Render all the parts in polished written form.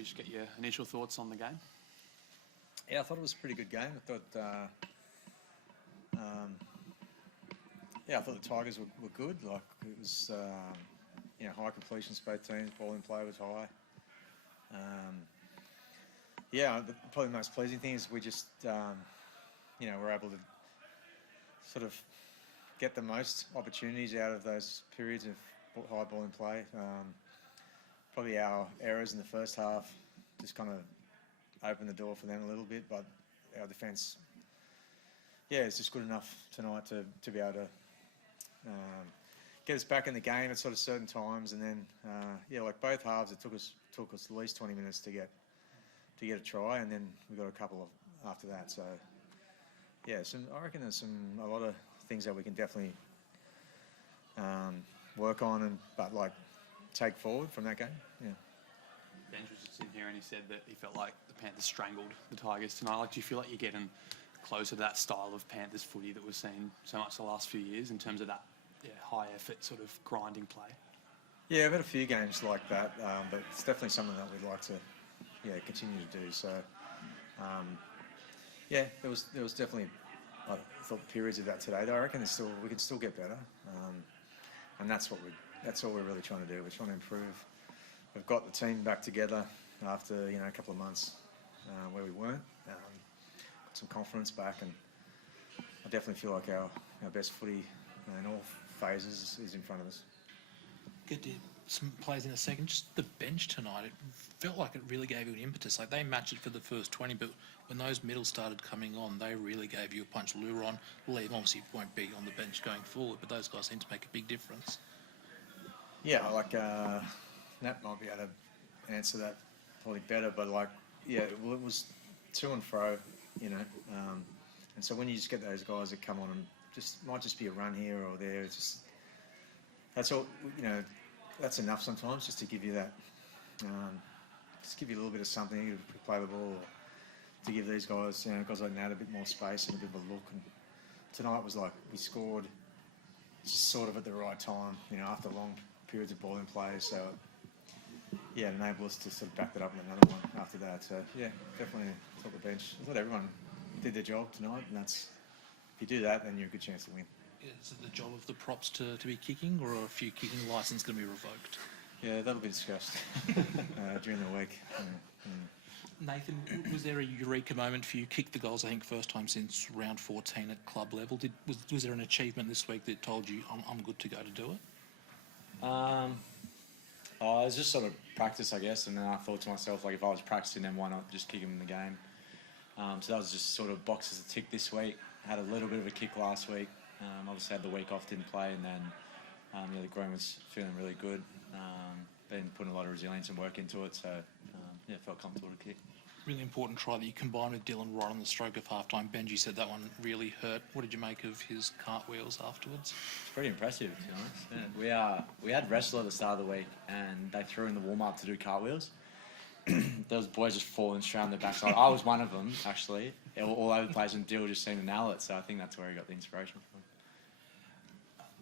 we just get your initial thoughts on the game? Yeah, I thought it was a pretty good game. I thought the Tigers were good. Like it was, high completions both teams. Ball in play was high. Probably the most pleasing thing is we just, we're able to sort of get the most opportunities out of those periods of high ball in play. Probably our errors in the first half just kind of opened the door for them a little bit, but our defence, it's just good enough tonight to be able to get us back in the game at sort of certain times, and then like both halves, it took us at least 20 minutes to get a try, and then we got a couple of after that. So I reckon there's a lot of things that we can definitely work on but take forward from that game. Yeah. Benj was just in here and he said that he felt like the Panthers strangled the Tigers tonight. Do you feel like you're getting closer to that style of Panthers footy that we've seen so much the last few years in terms of that high effort sort of grinding play? Yeah, I've had a few games like that, but it's definitely something that we'd like to continue to do. So there was definitely, I thought, periods of that today. Though I reckon we can still get better, and that's what we're really trying to do. We're trying to improve. We've got the team back together after a couple of months where we weren't. Got some confidence back, and I definitely feel like our best footy in all phases is in front of us. Get to some plays in a second. Just the bench tonight, it felt like it really gave you an impetus. Like they matched it for the first 20, but when those middles started coming on, they really gave you a punch. Luron, Lee obviously won't be on the bench going forward, but those guys seem to make a big difference. Yeah, Nat might be able to answer that probably better, but it was to and fro, and so when you just get those guys that come on and might just be a run here or there, it's just that's all, that's enough sometimes just to give you that, just give you a little bit of something to play the ball, or to give these guys, guys like Nat a bit more space and a bit of a look. And tonight was like we scored just sort of at the right time, after long periods of ball in play, so it enabled us to sort of back that up with another one after that. So definitely top the bench. I thought everyone did their job tonight, and that's, if you do that, then you're a good chance to win. Is it the job of the props to be kicking, or are a few kicking licenses going to be revoked? Yeah, that'll be discussed during the week. Nathan, was there a eureka moment for you? Kicked the goals, I think, first time since round 14 at club level. Was there an achievement this week that told you, I'm good to go to do it? It was just sort of practice, I guess, and then I thought to myself, if I was practicing, then why not just kick him in the game? So that was just sort of boxes to tick this week. Had a little bit of a kick last week. Obviously had the week off, didn't play, and then the groin was feeling really good. Been putting a lot of resilience and work into it, so felt comfortable to kick. Really important try that you combined with Dylan right on the stroke of half-time. Benji said that one really hurt. What did you make of his cartwheels afterwards? It's pretty impressive, to be honest. Yeah. We had wrestle at the start of the week, and they threw in the warm-up to do cartwheels. Those boys just falling straight on their backside. I was one of them, actually. All over the place, and Dill just seemed to nail it, so I think that's where he got the inspiration from.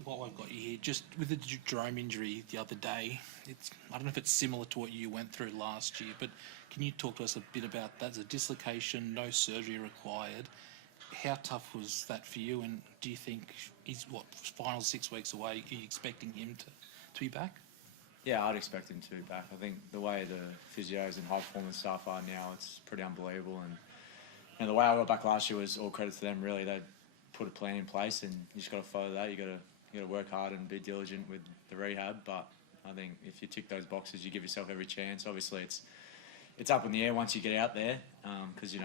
While I've got you here, just with the Jerome injury the other day, I don't know if it's similar to what you went through last year, but can you talk to us a bit about that? It's a dislocation, no surgery required. How tough was that for you, and do you think he's, final 6 weeks away, are you expecting him to be back? Yeah, I'd expect him to be back. I think the way the physios and high performance staff are now, it's pretty unbelievable. And the way I got back last year was all credit to them, really. They put a plan in place, and you just got to follow that. You got to work hard and be diligent with the rehab. But I think if you tick those boxes, you give yourself every chance. Obviously, it's up in the air once you get out there because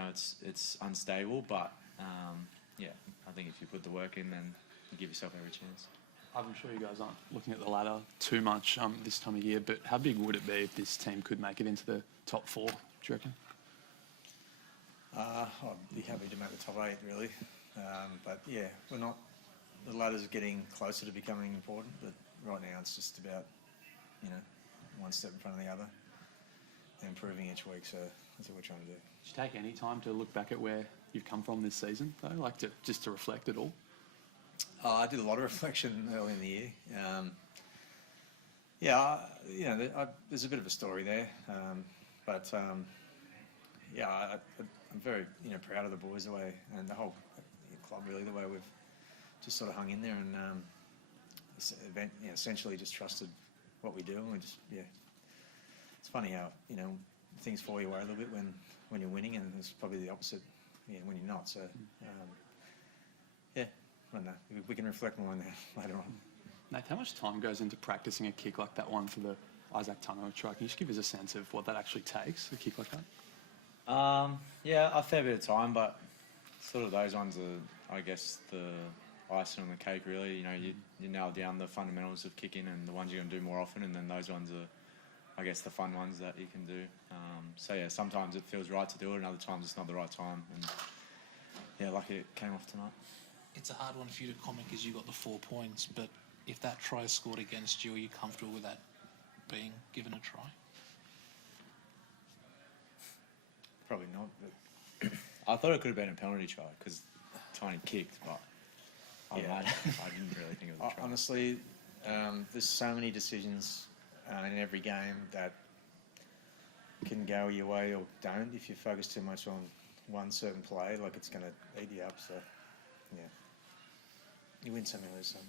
it's unstable. But I think if you put the work in, then you give yourself every chance. I'm sure you guys aren't looking at the ladder too much this time of year, but how big would it be if this team could make it into the top 4, do you reckon? I'd be happy to make the top 8, really. But we're not. The ladder's getting closer to becoming important, but right now it's just about, one step in front of the other and improving each week. So that's what we're trying to do. Did you take any time to look back at where you've come from this season, though, just to reflect it all? I did a lot of reflection early in the year. There's a bit of a story there. But yeah, I'm very proud of the boys the way and the whole club really the way we've just sort of hung in there and essentially just trusted what we do and we just It's funny how things fall your way a little bit when you're winning and it's probably the opposite when you're not. So I don't know. We can reflect more on that later on. Nate, how much time goes into practicing a kick like that one for the Isaac Tungo try? Can you just give us a sense of what that actually takes, a kick like that? Yeah, a fair bit of time, but sort of those ones are, I guess, the icing on the cake, really. You nail down the fundamentals of kicking and the ones you're going to do more often, and then those ones are, I guess, the fun ones that you can do. So, yeah, sometimes it feels right to do it, and other times it's not the right time. And, yeah, lucky it came off tonight. It's a hard one for you to comment because you got the 4 points, but if that try is scored against you, are you comfortable with that being given a try? Probably not, but I thought it could have been a penalty try because Tiny kicked, but I didn't really think it was a try. honestly, there's so many decisions in every game that can go your way or don't if you focus too much on one certain play. Like it's going to eat you up. So, yeah, you win some, you lose some.